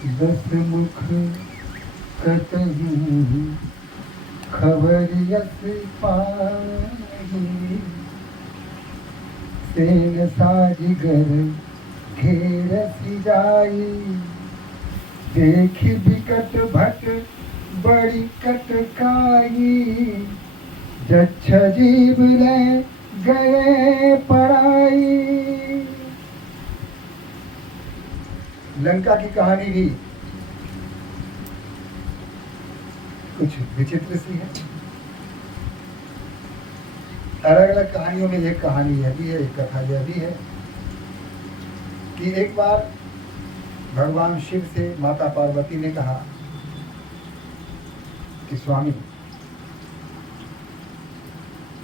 दस मुख कतहु खबर यस पाही, सेन साजिगर घेरसी जाई, देख बिकट भट बड़ी कटकाई, जच्छ जीव ले गए पराई। लंका की कहानी भी कुछ विचित्र सी है। अलग अलग कहानियों में एक कहानी यह भी है, एक कथा यह भी है कि एक बार भगवान शिव से माता पार्वती ने कहा कि स्वामी,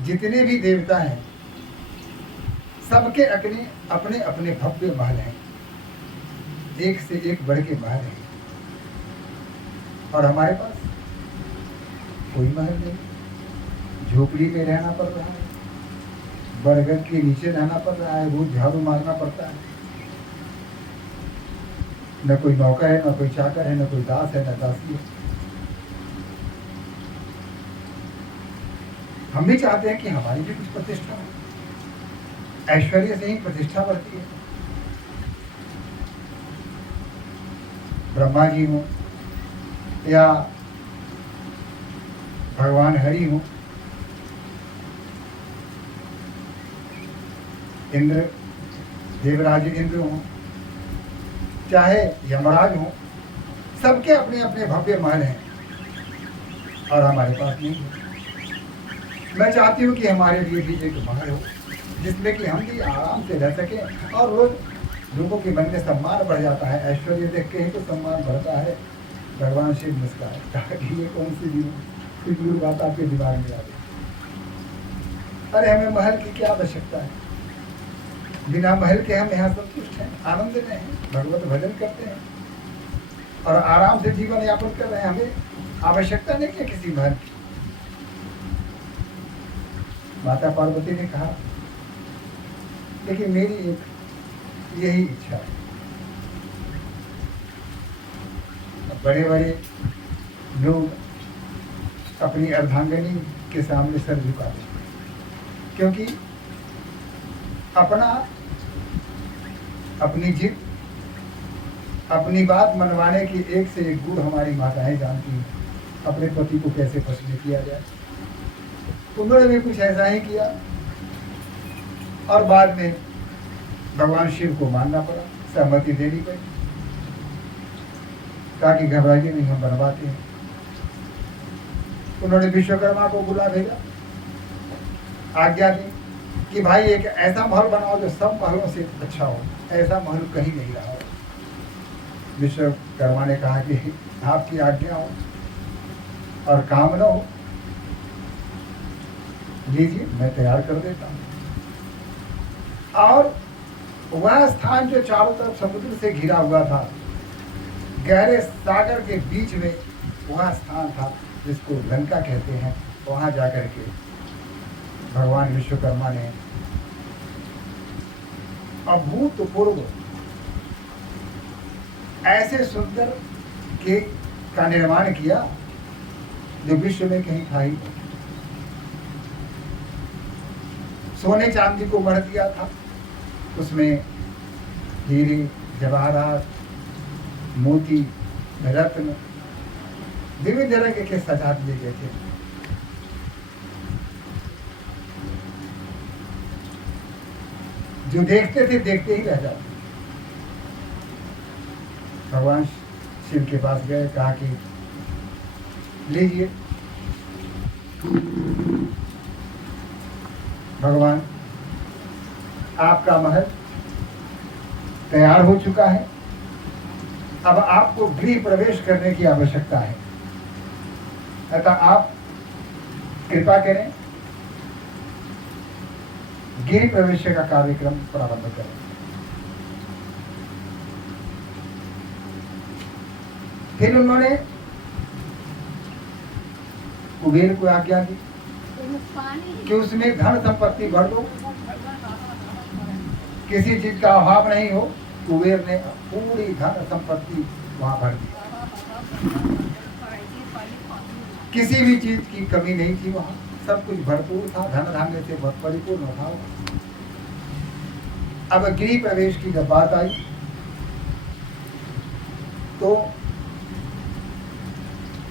जितने भी देवता हैं सबके अपने अपने अपने भव्य महल हैं, एक से एक बढ़ के महल हैं, और हमारे पास कोई महल नहीं। झोपड़ी में रहना पड़ रहा है, बरगद के नीचे रहना पड़ रहा है, रोज झाड़ू मारना पड़ता है, न कोई नौकर है, न कोई चाकर है, न कोई दास है, न दासी है। हम भी चाहते हैं कि हमारी भी कुछ प्रतिष्ठा हो, ऐश्वर्य से ही प्रतिष्ठा बढ़ती है। ब्रह्मा जी हो या भगवान हरि हो, इंद्र देवराज इंद्र हो, चाहे यमराज हो, सबके अपने अपने भव्य महल हैं और हमारे पास नहीं है। मैं चाहती हूँ कि हमारे लिए भी एक महल हो जिसमें कि हम भी आराम से रह सकें, और रोज लोगों के मन में सम्मान बढ़ जाता है। ऐश्वर्य देख के ही तो सम्मान बढ़ता है। भगवान शिव मुस्कुराए, कहा कि ये कौन सी फिजूल बात आपके दिमाग में आ गई। अरे हमें महल की क्या आवश्यकता है? बिना महल के हम यहाँ संतुष्ट हैं, आनंद में हैं, भगवत भजन करते हैं और आराम से जीवन यापन कर रहे हैं। हमें आवश्यकता नहीं है किसी महल की। माता पार्वती ने कहा, लेकिन मेरी एक यही इच्छा है। बड़े बड़े लोग अपनी अर्धांगिनी के सामने सर झुकाते हैं, क्योंकि अपनी जिद, अपनी बात मनवाने की एक से एक गुण हमारी माताएं जानती हैं। अपने पति को कैसे पसंद किया जाए, उन्होंने भी कुछ ऐसा ही किया और बाद में भगवान शिव को मानना पड़ा, सहमति देनी पड़ी। कहा कि घबराइए नहीं, हम बनवाते हैं। उन्होंने विश्वकर्मा को बुला भेजा, आज्ञा दी कि भाई एक ऐसा महल बनाओ जो सब महलों से अच्छा हो, ऐसा महल कहीं नहीं रहा हो। विश्वकर्मा ने कहा कि आपकी आज्ञा हो और काम न हो, लीजिए मैं तैयार कर देता हूँ। और वह स्थान जो चारों तरफ समुद्र से घिरा हुआ था, गहरे सागर के बीच में वह स्थान था जिसको लंका कहते हैं। वहां जाकर के भगवान विश्वकर्मा ने अभूतपूर्व ऐसे सुंदर के का निर्माण किया जो विश्व में कहीं था ही नहीं। सोने चांदी को मढ़ दिया था, उसमें हीरे जवाहरात मोती रत्न विविध रंग के सजा दिए गए थे। जो देखते थे देखते ही रह जाते। भगवान शिव के पास गए, कहा कि लीजिए भगवान, आपका महल तैयार हो चुका है, अब आपको गृह प्रवेश करने की आवश्यकता है, अतः आप कृपा करें, गृह प्रवेश का कार्यक्रम प्रारंभ करें। फिर उन्होंने कुबेर को आज्ञा दी कि उसमें धन संपत्ति भर दो, किसी चीज का अभाव नहीं हो। कुबेर ने पूरी धन संपत्ति वहां भर दी। किसी भी चीज की कमी नहीं थी वहां, सब कुछ भरपूर था, धन धान्य से बहुत परिपूर्ण था। अब गृह प्रवेश की जब बात आई तो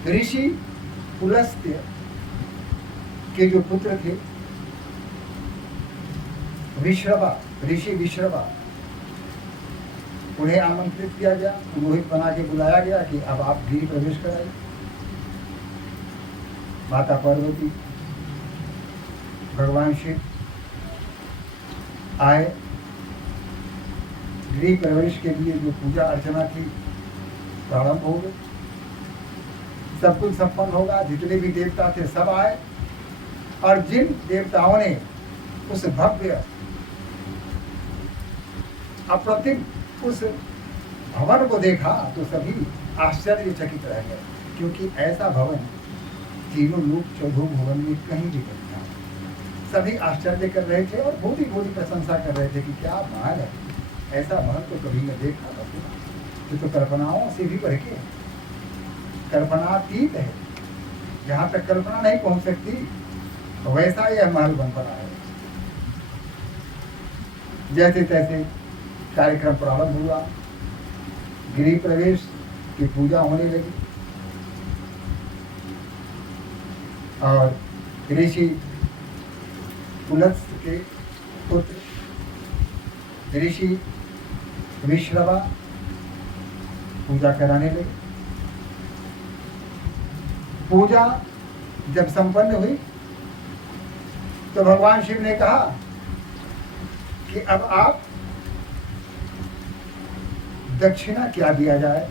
ऋषि पुलस्त्य के जो पुत्र थे विश्रवा, ऋषि विश्रवा, उन्हें आमंत्रित किया गया, पुरोहित बना के बुलाया गया कि अब आप गृह प्रवेश कराइए। माता पार्वती, भगवान शिव आए। गृह प्रवेश के लिए जो पूजा अर्चना थी प्रारंभ हो गई, सब कुछ संपन्न होगा। जितने भी देवता थे सब आए, और जिन देवताओं ने उस भव्य अप्रतिम उस भवन को देखा तो सभी आश्चर्यचकित रह गए, क्योंकि ऐसा भवन तीनों लोक चौदह भवन में कहीं भी नहीं था। सभी आश्चर्य कर रहे थे और बहुत ही प्रशंसा कर रहे थे कि क्या महल है, ऐसा महल तो कभी न देखा न सुना। ये तो कल्पनाओं से भी बढ़ के कल्पनातीत है, जहाँ तक कल्पना नहीं पहुंच सकती वैसा यह महल बन पड़ा है। जैसे तैसे कार्यक्रम प्रारंभ हुआ, गृह प्रवेश की पूजा होने लगी और ऋषि पुलस्त्य के पुत्र ऋषि विश्रवा पूजा कराने लगे। पूजा जब संपन्न हुई तो भगवान शिव ने कहा कि अब आप दक्षिणा क्या दिया जाए,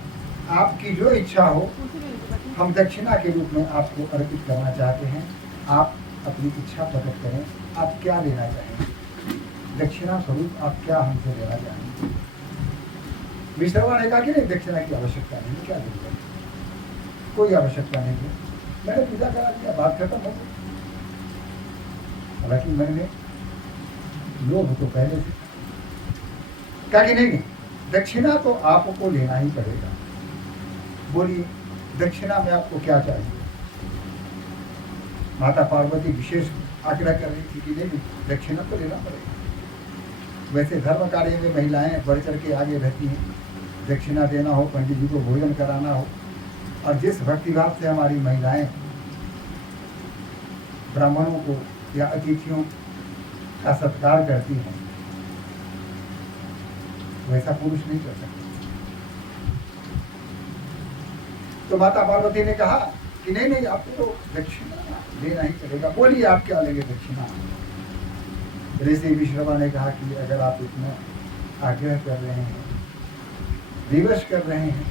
आपकी जो इच्छा हो हम दक्षिणा के रूप में आपको अर्पित करना चाहते हैं। आप अपनी इच्छा प्रकट करें, आप क्या लेना चाहेंगे, दक्षिणा स्वरूप आप क्या हमसे लेना चाहेंगे। विश्रवा ने कहा कि नहीं, दक्षिणा की आवश्यकता नहीं, क्या लेंगे, कोई आवश्यकता नहीं है, मैंने पूजा करा दिया, बात खत्म हो गई। हालांकि मैंने लोभ तो पहले से कहा कि नहीं, दक्षिणा तो आपको लेना ही पड़ेगा। बोलिए दक्षिणा में आपको क्या चाहिए। माता पार्वती विशेष आग्रह कर रही थी कि नहीं, दक्षिणा तो लेना पड़ेगा। वैसे धर्म कार्य में महिलाएं बढ़ चढ़ के आगे रहती हैं, दक्षिणा देना हो, पंडित जी को भोजन कराना हो, और जिस भक्तिभाव से हमारी महिलाएं ब्राह्मणों को या अतिथियों का सत्कार करती हैं, वैसा पुरुष नहीं कर सकता। तो माता पार्वती ने कहा कि नहीं नहीं, आपको तो दक्षिणा देना ही पड़ेगा। बोलिए आप क्या लेंगे दक्षिणा। ऋषि विश्रवा ने कहा कि अगर आप इतना आग्रह कर रहे हैं, विवश कर रहे हैं,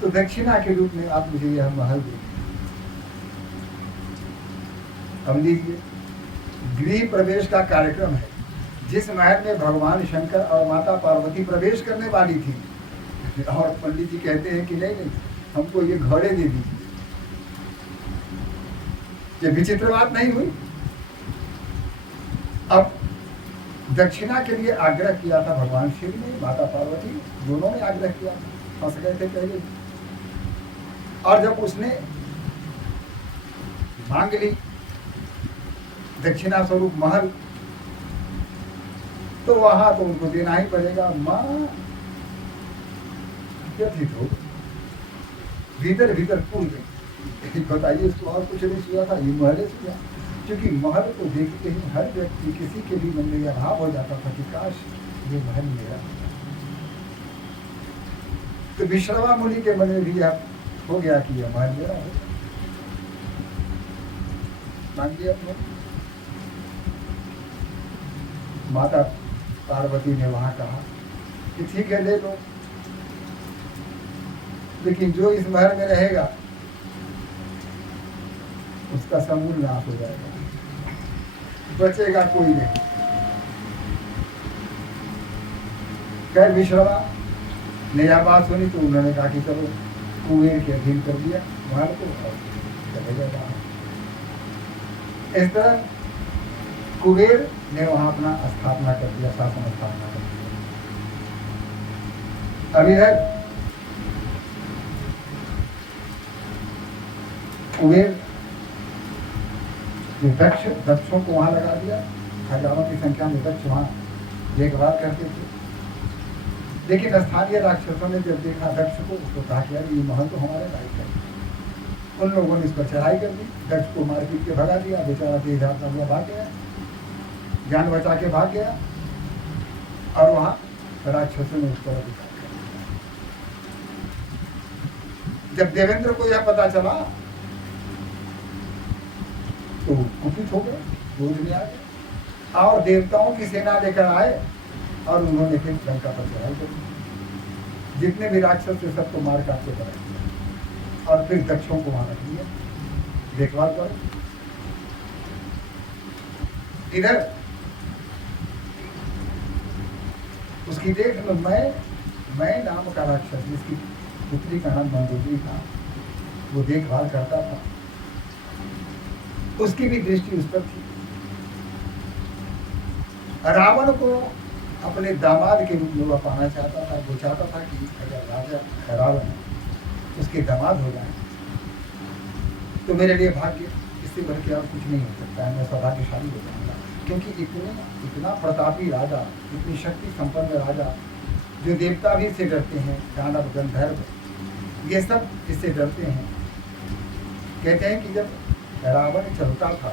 तो दक्षिणा के रूप में आप मुझे यह महल दें। हम लीजिए, गृह प्रवेश का कार्यक्रम है, जिस महल में भगवान शंकर और माता पार्वती प्रवेश करने वाली थी, और पंडित जी कहते हैं कि नहीं नहीं, हमको ये घोड़े दे दीजिए। ये विचित्र बात नहीं हुई। अब दक्षिणा के लिए आग्रह किया था भगवान शिव ने, माता पार्वती दोनों ने आग्रह किया, फंस गए थे पहले। और जब उसने मांग ली दक्षिणा स्वरूप महल, तो वहां तो उनको देना ही पड़ेगा। मां व्यथित हो, भीतर भीतर फूल गई। बताइए, इसको और कुछ नहीं सुना था, ये महल सुना, क्योंकि महल को देखते ही हर व्यक्ति, किसी के भी मन में यह भाव हो जाता था कि काश ये महल मेरा होता। तो विश्रवा मुनि के मन में भी यह हो गया कि यह महल मेरा होगा। मांग लिया माता पार्वती ने वहां कहा कि ठीक है, ले लो, लेकिन जो इस महल में रहेगा उसका समूल नाश हो जाएगा, बचेगा कोई नहीं। खैर विश्रवा ने यह बात सुनी तो उन्होंने कहा कि चलो कुबेर के अधीन कर दिया महल को और चले गए बाहर। इस तरह कुबेर ने वहां अपना स्थापना कर दिया, शासन स्थापना कर दिया। अब इधर कुबेर जो दक्षों को वहां लगा दिया, हजारों की संख्या में दक्ष वहां देखभाल करते थे। लेकिन स्थानीय राक्षसों ने जब देखा दक्ष को, उसको कहा कि यार ये महल तो हमारे लायक है। उन लोगों ने इस पर चढ़ाई कर दी, दक्ष को मार पीट के भगा दिया। बेचारा तेज आता हुआ भाग गया, जान बचा के भाग गया, और वहां राक्षसों ने उस पर अधिकार कर दिया। जब देवेंद्र को यह पता चला तो कुपित हो गए, क्रोध में आ गए, और देवताओं की सेना लेकर आए और उन्होंने फिर लंका पर चढ़ाई कर दी। जितने भी राक्षस थे सबको मार काट के पड़ा दिया, और फिर दक्षों को वहां रख दिया, देखभाल करो। इधर उसकी देख लो, मैं नाम का राक्षस, जिसकी पुत्री का नाम मंदोदरी था, वो देखभाल करता था, उसकी भी दृष्टि उस पर थी। रावण को अपने दामाद के रूप में वह पाना चाहता था। वो चाहता था कि अगर राजा रावण उसके दामाद हो जाए तो मेरे लिए भाग्य, इससे बढ़ के और कुछ नहीं हो सकता है, मैं सौभाग्यशाली हो जाऊंगा। क्योंकि इतना प्रतापी राजा, इतनी शक्ति संपन्न राजा, जो देवता भी इससे डरते हैं, दानव गंधर्व ये सब इससे डरते हैं। कहते हैं कि जब रावण चलता था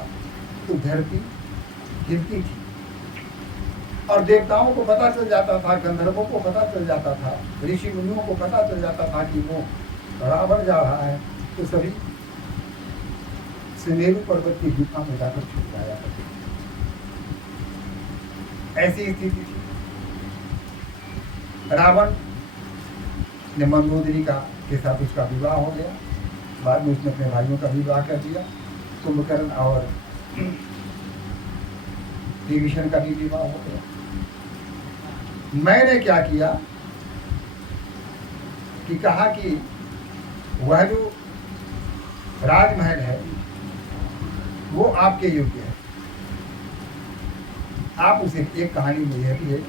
तो धरती हिलती थी, और देवताओं को पता चल जाता था, गंधर्वों को पता चल जाता था, ऋषि मुनियों को पता चल जाता था कि वो रावण जा रहा है, तो सभी सुमेरु पर्वत की गुफा में जाकर छुप जाया करते थे। ऐसी स्थिति थी। रावण ने मंदोदरी के साथ उसका विवाह हो गया। बाद में उसने अपने भाइयों का विवाह कर दिया, कुंभकर्ण और विभीषण का भी विवाह हो गया। मैंने क्या किया कि कहा कि वह जो राजमहल है वो आपके योग्य है, आप उसे, एक कहानी में यह भी है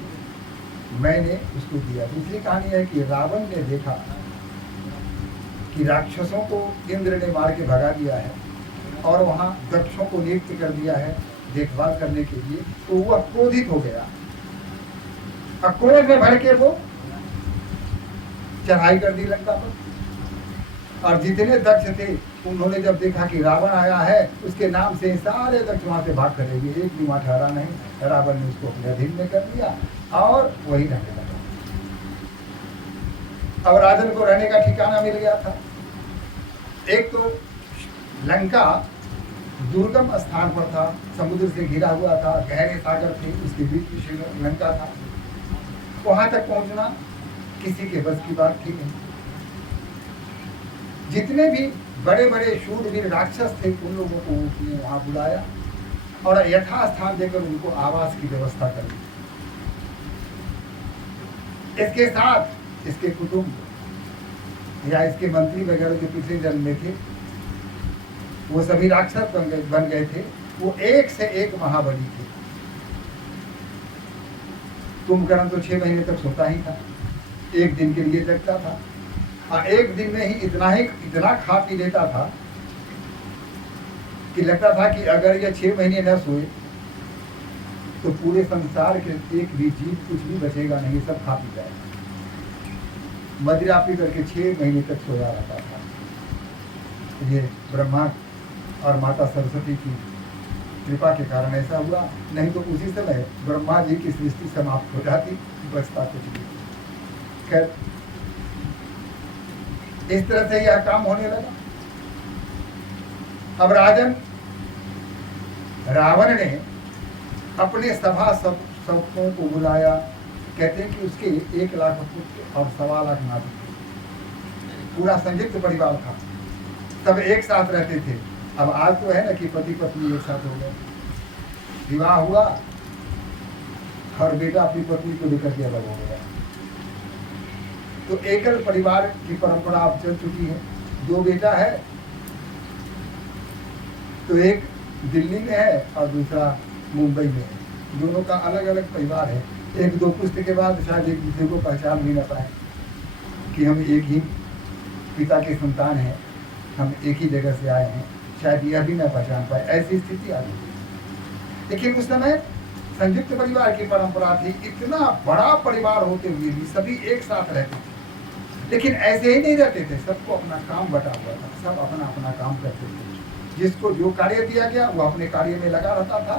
मैंने उसको दिया। दूसरी कहानी है कि रावण ने देखा कि राक्षसों को इंद्र ने मार के भगा दिया है और वहां दक्षों को नियुक्त कर दिया है देखभाल करने के लिए, तो वह क्रोधित हो गया। क्रोध में भर के वो चढ़ाई कर दी लंका पर, और जितने दक्ष थे उन्होंने जब देखा कि रावण आया है, उसके नाम से सारे दक्ष वहां से भाग करेंगे, एक भी वहां ठहरा नहीं। रावण ने उसको अपने अधीन में कर लिया और वही रहने लगा। अब राजन को रहने का ठिकाना मिल गया था। एक तो लंका दुर्गम स्थान पर था, समुद्र से घिरा हुआ था, गहरे सागर थे, उसके बीच में लंका था। वहां तक पहुंचना किसी के बस की बात थी नहीं। जितने भी बड़े बड़े शूरवीर राक्षस थे उन लोगों को उसने वहां बुलाया और यथास्थान देकर उनको आवास की व्यवस्था कर दी। इसके साथ इसके कुटुंब या इसके मंत्री वगैरह जो पिछले जन्म में थे वो सभी राक्षस बन गए थे। वो एक से एक महाबली थे। कुंभकर्ण तो 6 महीने तक सोता ही था, एक दिन के लिए जगता था, और एक दिन में ही इतना खा पी लेता था कि लगता था कि अगर ये 6 महीने न सोए तो पूरे संसार के एक भी जीव कुछ भी बचेगा नहीं, सब खा पी जाएगा। मदिरा पी करके 6 महीने तक सोया रहता था। ये ब्रह्मा और माता सरस्वती की कृपा के कारण ऐसा हुआ, नहीं तो उसी समय ब्रह्मा जी की सृष्टि समाप्त हो जाती, बचता कुछ नहीं। खैर इस तरह से यह काम होने लगा। अब रावण ने अपने सभा सबकों को बुलाया। कहते हैं कि उसके 1 लाख पुत्र और 1.25 लाख नाती थे। पूरा संयुक्त परिवार था, सब एक साथ रहते थे। अब आज तो है ना कि पति पत्नी एक साथ हो गए, विवाह हुआ और बेटा अपनी पत्नी को लेकर के अलग हो गया। तो एकल परिवार की परंपरा अब चल चुकी है। 2 बेटा है, तो एक दिल्ली में है और दूसरा मुंबई में है। दोनों का अलग अलग परिवार है। 1-2 पुश्त के बाद शायद एक दूसरे को पहचान भी न पाए। कि हम एक ही पिता के संतान हैं, हम एक ही जगह से आए हैं, शायद यह भी न पहचान पाए, ऐसी स्थिति आ गई। लेकिन उस समय संयुक्त परिवार की परंपरा थी, इतना बड़ा परिवार होते हुए भी सभी एक साथ रहते थे। लेकिन ऐसे ही नहीं रहते थे, सबको अपना काम बटा हुआ था, सब अपना अपना काम करते थे। जिसको जो कार्य दिया गया वो अपने कार्य में लगा रहता था,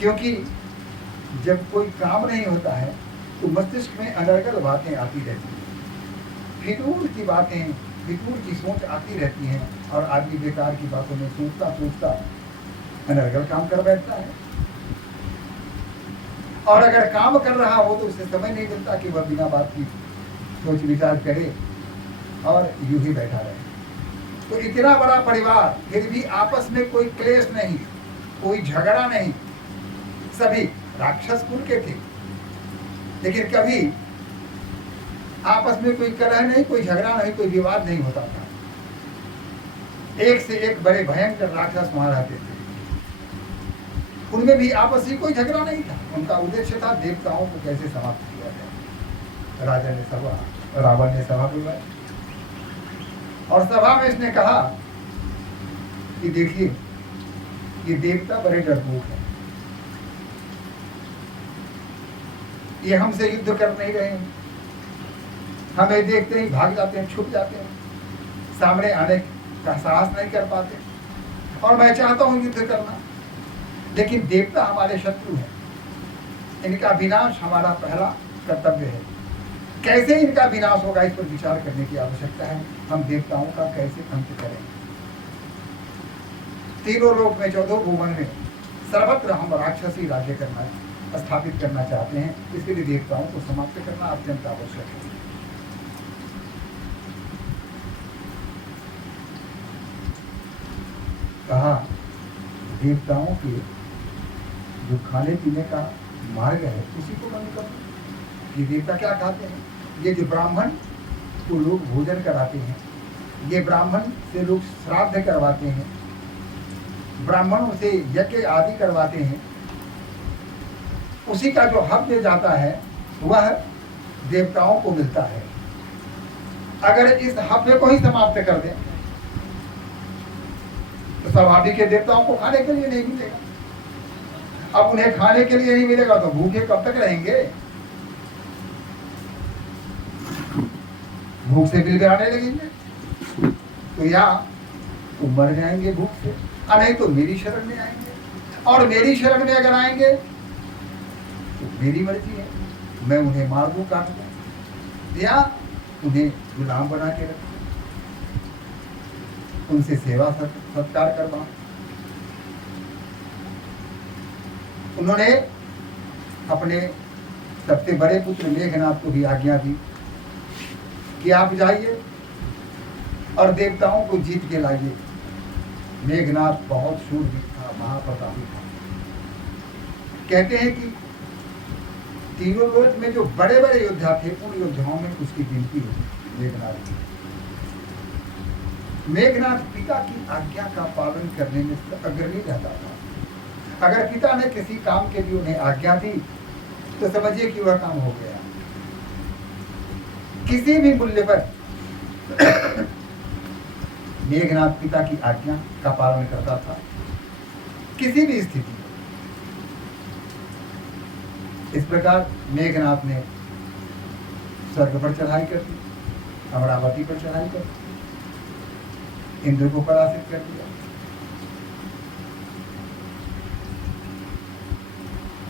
क्योंकि जब कोई काम नहीं होता है तो मस्तिष्क में अनर्गल बातें आती रहती हैं, फितूर की बातें, फितूर की सोच आती रहती हैं, और आदमी बेकार की बातों में सोचता सोचता अनर्गल काम कर बैठता है। और अगर काम कर रहा हो तो उसे समय नहीं मिलता कि वह बिना बात की सोच विचार करे और यूं ही बैठा रहे। तो इतना बड़ा परिवार, फिर भी आपस में कोई क्लेश नहीं, कोई झगड़ा नहीं, सभी राक्षस कुल के थे, लेकिन कभी आपस में कोई कलह नहीं, कोई झगड़ा नहीं, कोई विवाद नहीं होता था। एक से एक बड़े भयंकर राक्षस वहां रहते थे, उनमें भी आपस में कोई झगड़ा नहीं था। उनका उद्देश्य था देवताओं को कैसे समाप्त किया जाए। राजा ने सभा, रावण ने सभा बुलवाई और सभा में इसने कहा कि देखिए, ये देवता बड़े डरपोक हैं, ये हमसे युद्ध कर नहीं रहे हैं, हमें देखते ही भाग जाते हैं, छुप जाते हैं, सामने आने का साहस नहीं कर पाते, और मैं चाहता हूं युद्ध करना, लेकिन देवता हमारे शत्रु हैं, इनका विनाश हमारा पहला कर्तव्य है। कैसे इनका विनाश होगा, इस पर विचार करने की आवश्यकता है। हम देवताओं का कैसे अंत करें। तीनों लोक में, 14 भुवन में सर्वत्र हम राक्षसी राज्य करना, स्थापित करना चाहते हैं। इसके लिए देवताओं को समाप्त करना अत्यंत आवश्यक है। कहा देवताओं के जो खाने पीने का मार्ग है उसी को बंद कर दो। ये देवता क्या खाते हैं? ये जो ब्राह्मण को लोग भोजन कराते हैं, ये ब्राह्मण से लोग श्राद्ध करवाते हैं, ब्राह्मणों से यज्ञ आदि करवाते हैं, उसी का जो हव्य जाता है वह देवताओं को मिलता है। अगर इस हव्य को ही समाप्त कर दें तो स्वाभाविक है देवताओं को खाने के लिए नहीं मिलेगा। अब उन्हें खाने के लिए नहीं मिलेगा तो भूखे कब तक रहेंगे? भूख से बिलबिलाने लगेंगे, तो या तो मर जाएंगे भूख से, और नहीं तो मेरी शरण में आएंगे, और मेरी शरण में अगर आएंगे तो मेरी मर्जी है, मैं उन्हें मार दूं, काट दूं, या उन्हें गुलाम बना के रखूं, उनसे सेवा सत्कार करवाऊं। उन्होंने अपने सबसे बड़े पुत्र मेघनाथ को भी आज्ञा दी कि आप जाइए और देवताओं को जीत के लाइए। मेघनाथ बहुत शूरवीर था, महाप्रतापी था। कहते हैं कि तीनों लोक में जो बड़े बड़े योद्धा थे उन योद्धाओं में उसकी गिनती होती मेघनाथ की। मेघनाथ पिता की आज्ञा का पालन करने में अग्रणी रहता था। अगर पिता ने किसी काम के लिए उन्हें आज्ञा दी तो समझिए कि वह काम हो गया। किसी भी मूल्य पर मेघनाथ पिता की आज्ञा का पालन करता था, किसी भी स्थिति में। इस प्रकार मेघनाथ ने स्वर्ग पर चढ़ाई कर दी, अमरावती पर चढ़ाई कर दी, इंद्र को पराजित कर दिया,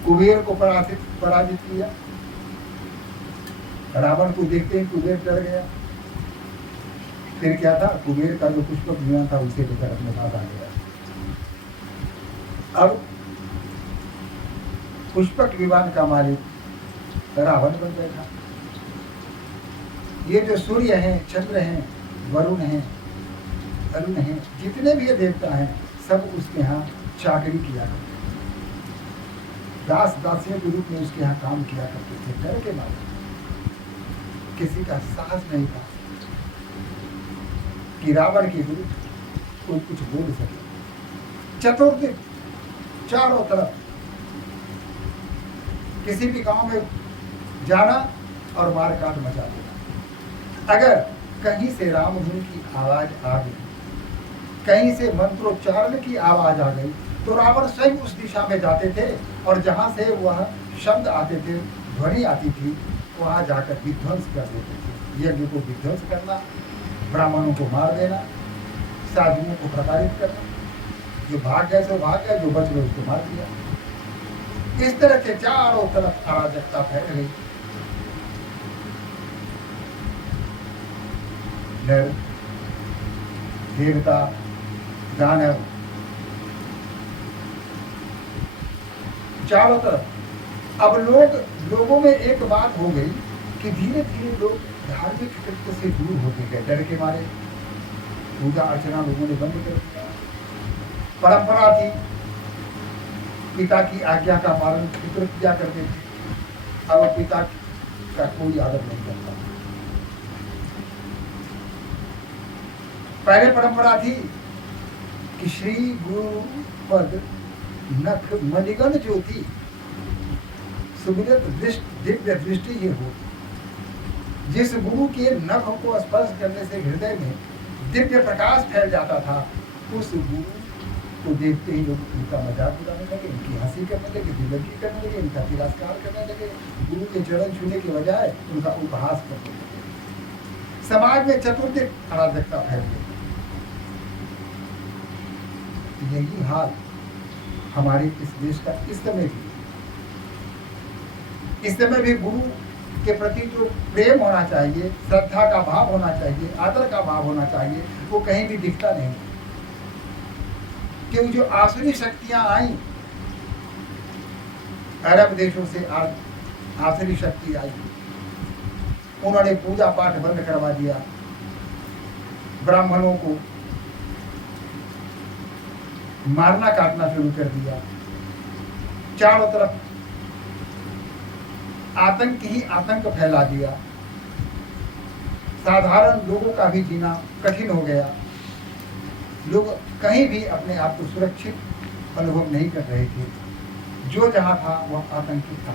कुबेर को पराजित किया। रावण को देखते ही कुबेर डर गया। फिर क्या था, कुबेर का जो पुष्पक विमान था उसे लेकर अपने पास आ गया। अब पुष्पक विमान का मालिक रावण बन बैठा। ये जो सूर्य हैं, चंद्र हैं, वरुण हैं, अरुण हैं, जितने भी ये देवता हैं सब उसके यहाँ चाकरी किया करते थे, दास दासियों के रूप में उसके यहाँ काम किया करते थे। डर के मारे किसी का साहस नहीं था कि रावण के विरुद्ध कोई कुछ बोल सके। चतुर्दिक चारों तरफ किसी भी गांव में जाना और मार काट मचा देना। अगर कहीं से राम धुन की आवाज आ गई, कहीं से मंत्रोच्चारण की आवाज आ गई, तो रावण स्वयं उस दिशा में जाते थे और जहां से वह शब्द आते थे, ध्वनि आती थी, वहां जाकर विध्वंस कर देते थे। यज्ञ को विध्वंस करना, ब्राह्मणों को मार देना, साधुओं को प्रताड़ित करना, जो भाग गए सो भाग गए, जो बच गए उसको मार दिया। इस तरह से चारों तरफ अराजकता फैल गई। नर, देवता, दानव, चारों तरफ। अब लोगों में एक बात हो गई कि धीरे धीरे लोग धार्मिक कृत्य से दूर होते गए, डर के मारे। पूजा अर्चना लोगों ने बंद कर दिया। परंपरा थी, पिता की आज्ञा का पालन पितृ किया करते थे, अब पिता का कोई आदर नहीं करता। पहले परंपरा थी कि श्री गुरु पद नख मणिगण ज्योति सुमिरत दिव्य दृष्टि ही हो। जिस गुरु के नख को स्पर्श करने से हृदय में दिव्य प्रकाश फैल जाता था, उस गुरु को देखते ही लोग उनका मजाक उड़ाने लगे, उनकी हंसी करने लगे, दिलगी करने लगे, उनका तिरस्कार करने लगे, गुरु के चरण छूने के बजाय उनका उपहास करने लगे। समाज में चतुर्दिक अराजकता फैल गई। यही हाल हमारे इस देश का इस समय भी। इस समय भी गुरु के प्रति जो प्रेम होना चाहिए, श्रद्धा का भाव होना चाहिए, आदर का भाव होना चाहिए, वो कहीं भी दिखता नहीं। क्योंकि जो आसुरी शक्तियां आई, अरब देशों से आसुरी शक्ति आई, उन्होंने पूजा पाठ बंद करवा दिया, ब्राह्मणों को मारना काटना शुरू कर दिया। चारों तरफ आतंक ही आतंक फैला दिया। साधारण लोगों का भी जीना कठिन हो गया। लोग कहीं भी अपने आप को सुरक्षित अनुभव नहीं कर रहे थे। जो जहां था वह आतंकी था।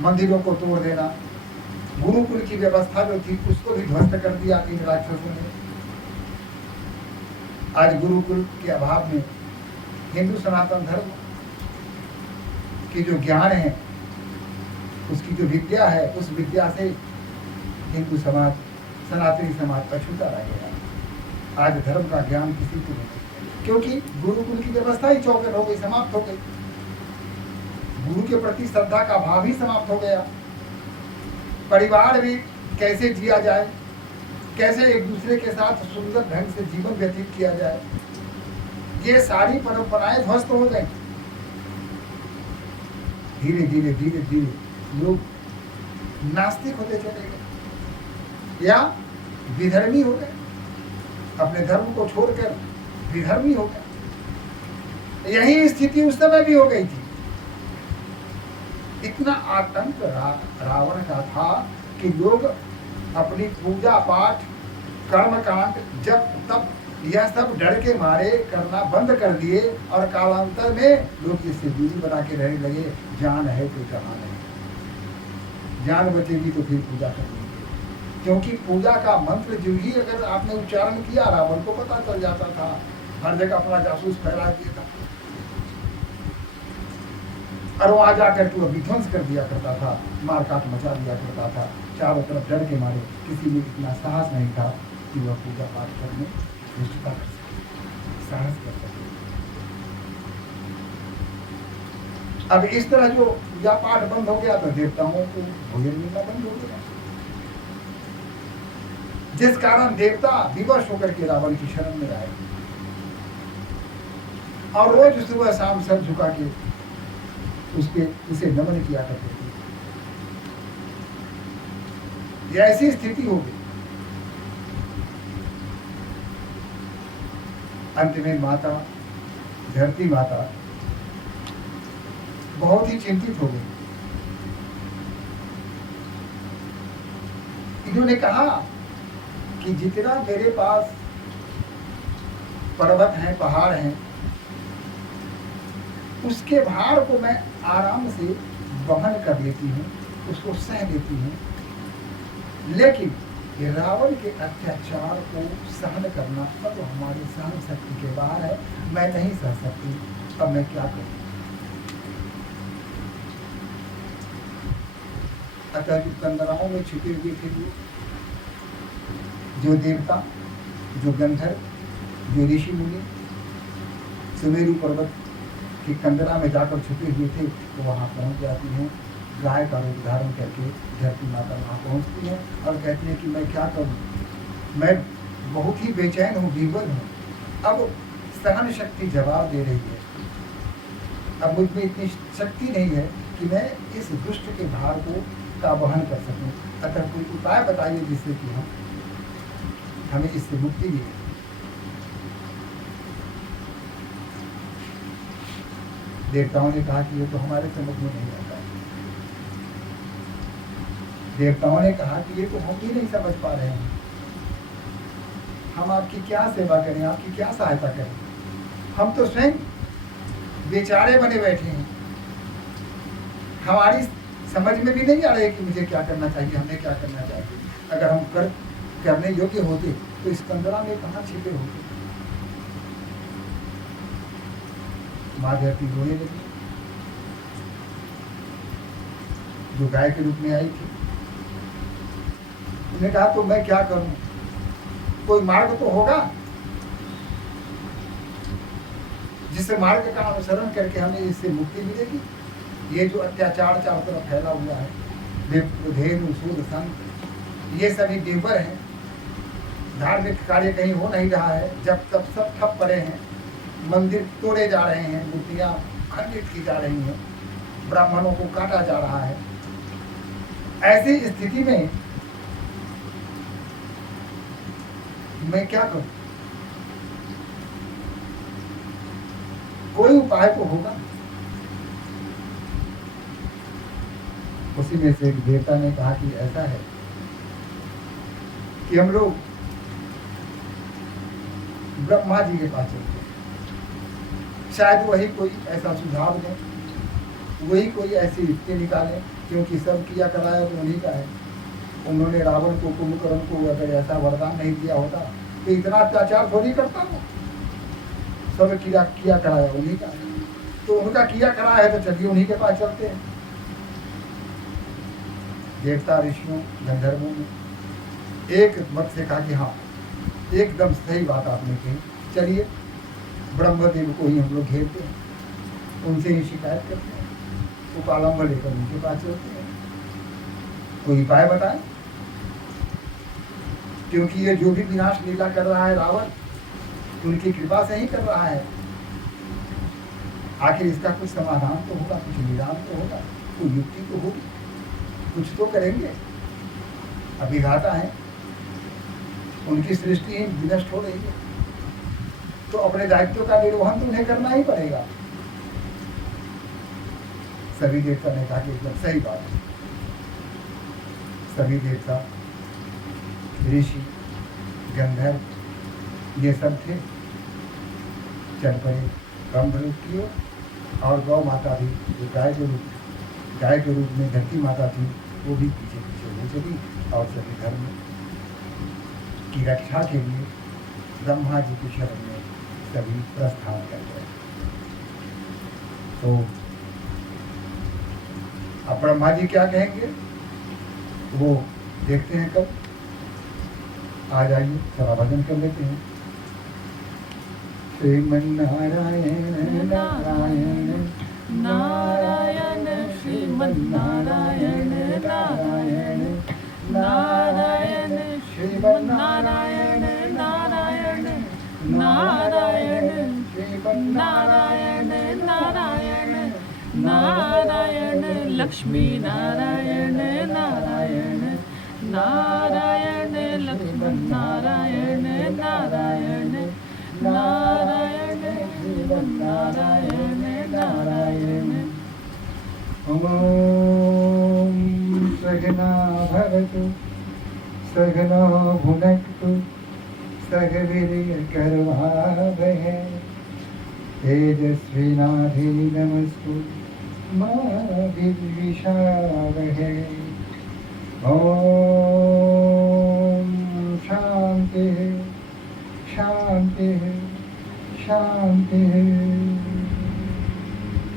मंदिरों को तोड़ देना, गुरुकुल की व्यवस्था जो थी उसको भी ध्वस्त कर दिया इन राक्षसों ने। आज गुरुकुल के अभाव में हिंदू सनातन धर्म की जो ज्ञान है, उसकी जो विद्या है, उस विद्या से हिंदू समाज, सनातनी समाज अछूता रह गया। आज धर्म का ज्ञान किसी को नहीं, क्योंकि गुरुकुल की व्यवस्था ही चौपट हो गई, समाप्त हो गई। गुरु के प्रति श्रद्धा का भाव ही समाप्त हो गया। परिवार में कैसे जिया जाए, कैसे एक दूसरे के साथ सुंदर ढंग से जीवन व्यतीत किया जाए, ये सारी परंपराएं ध्वस्त हो गई। धीरे धीरे धीरे धीरे लोग नास्तिक होते चले गए या विधर्मी हो गए, अपने धर्म को छोड़कर विधर्मी हो गए। यही स्थिति उस समय भी हो गई थी। इतना आतंक रावण का था कि लोग अपनी पूजा पाठ, कर्मकांड, जब तब यह सब डर के मारे करना बंद कर दिए और कालांतर में लोग इससे दूरी बना के रहने लगे। जान है तो जहान है, जान बचेगी तो फिर पूजा करेंगे। क्योंकि पूजा का मंत्र जो ही अगर आपने उच्चारण किया, रावण को पता चल जाता था, हर जगह अपना जासूस फैला दिया था और वहां जाकर के वह विध्वंस कर दिया करता था, मारकाट मचा दिया करता था। चारों तरफ डर के मारे किसी में इतना साहस नहीं था कि वह पूजा पाठ करने निष्ठता कर सके, साहस कर सके। अब इस तरह जो पूजा पाठ बंद हो गया तो देवताओं को भोजन मिलना बंद हो गया, जिस कारण देवता विवश होकर के रावण की शरण में आए और रोज सुबह शाम सर झुका के उसे नमन किया करते थे। यह ऐसी स्थिति हो गई। अंत में माता, धरती माता बहुत ही चिंतित हो गई। इन्होंने कहा कि जितना मेरे पास पर्वत हैं, पहाड़ हैं, उसके भार को मैं आराम से वहन कर लेती हैं, उसको सह लेती हैं। लेकिन ये रावण के अत्याचार को सहन करना अब हमारी सहन शक्ति के बाहर है। मैं नहीं सह सकती, अब मैं क्या करूं? अतः जो कंदराओं में छिपे हुए थे, जो देवता, जो गंधर्व, जो ऋषि मुनि सुमेरु पर्वत की कंदरा में जाकर छुपे हुए थे, वो वहाँ पहुँच जाती हैं। गाय का रूप धारण करके धरती माता वहाँ पहुँचती है और कहती है कि मैं क्या करूँ, मैं बहुत ही बेचैन हूँ, विवल हूँ। अब सहन शक्ति जवाब दे रही है, अब मुझ में इतनी शक्ति नहीं है कि मैं इस दुष्ट के भार को का वहन कर सकूं। अतः कोई उपाय बताइए जिससे कि हमें इससे मुक्ति मिले। देवताओं ने कहा कि ये तो हमारे समझ में नहीं आता है। देवताओं ने कहा कि ये तो हम भी नहीं समझ पा रहे हैं, हम आपकी क्या सेवा करें, आपकी क्या सहायता करें? हम तो स्वयं बेचारे बने बैठे हैं, हमारी समझ में भी नहीं आ रहा है कि मुझे क्या करना चाहिए, हमें क्या करना चाहिए। अगर हम करने योग्य होते तो इस कंदरा में कहाँ छिपे होते। माँ धरती रोने लगी, जो गाय के रूप में आई थी। उसने कहा तो मैं क्या करूं, कोई मार्ग तो होगा जिस मार्ग का अनुसरण करके हमें इससे मुक्ति मिलेगी। ये जो अत्याचार चारों तरफ फैला हुआ है, धेनु सूद संत, ये सभी देवर हैं। धार्मिक कार्य कहीं हो नहीं रहा है, जब तब सब ठप पड़े हैं, मंदिर तोड़े जा रहे हैं, मूर्तियां खंडित की जा रही हैं, ब्राह्मणों को काटा जा रहा है। ऐसी स्थिति में मैं क्या करूं? कोई उपाय तो होगा। उसी में से एक देवता ने कहा कि ऐसा है कि हम लोग ब्रह्मा जी के पास चलते हैं, शायद वही कोई ऐसा सुझाव दें, वही कोई ऐसी युक्ति निकालें, क्योंकि सब किया कराया तो उन्हीं का है। उन्होंने रावण को, कुंभकर्ण को अगर ऐसा वरदान नहीं दिया होता तो इतना अत्याचार थोड़ी करता वो। सब किया कराया उन्हीं का है, तो उनका किया कराया है तो चलिए उन्हीं के पास चलते हैं। देवता, ऋषियों, गंधर्वों ने एक मत से कहा कि हाँ, एकदम सही बात आपने कही, चलिए ब्रह्मदेव को ही हम लोग घेरते हैं, उनसे ही शिकायत करते हैं, उपालंब लेकर उनके पास चलते हैं, कोई उपाय बताए। क्योंकि ये जो भी विनाश लीला कर रहा है रावण, उनकी कृपा से ही कर रहा है। आखिर इसका कुछ समाधान तो होगा, कुछ निदान तो होगा, कोई युक्ति तो होगी, कुछ तो करेंगे। अभिघाता है, उनकी सृष्टि ही विनष्ट हो रही है, तो अपने दायित्व का निर्वहन तो उन्हें करना ही पड़ेगा। सभी देवता ने कहा कि एकदम सही बात है। सभी देवता, ऋषि, गंधर्व, ये सब थे, चल पड़े ब्रह्मलोक की ओर। और गौ माता भी, जो गाय के रूप में धरती माता थी, वो भी पीछे पीछे हो चली और सभी धर्म की रक्षा के लिए ब्रह्मा जी की शरण में सभी प्रस्थान कर गए। तो अब ब्रह्मा जी क्या कहेंगे वो देखते हैं कब। आ जाइए, सभा भजन कर लेते हैं। श्रीमन्नारायण नारायण नारायण, श्रीमन्नारायण नारायण नारायण, श्रीमन्नारायण नारायण नारायण, श्रीमन्नारायण नारायण नारायण, लक्ष्मी नारायण नारायण नारायण, लक्ष्मण नारायण नारायण नारायण, नारायण नारायण। ओम सहना भवतु सहना भुनक्तु सहवीर्यकरवावहै तेजस्विनाधीनमस्तु माँ विशाल है। ओम शांति शांति शांति।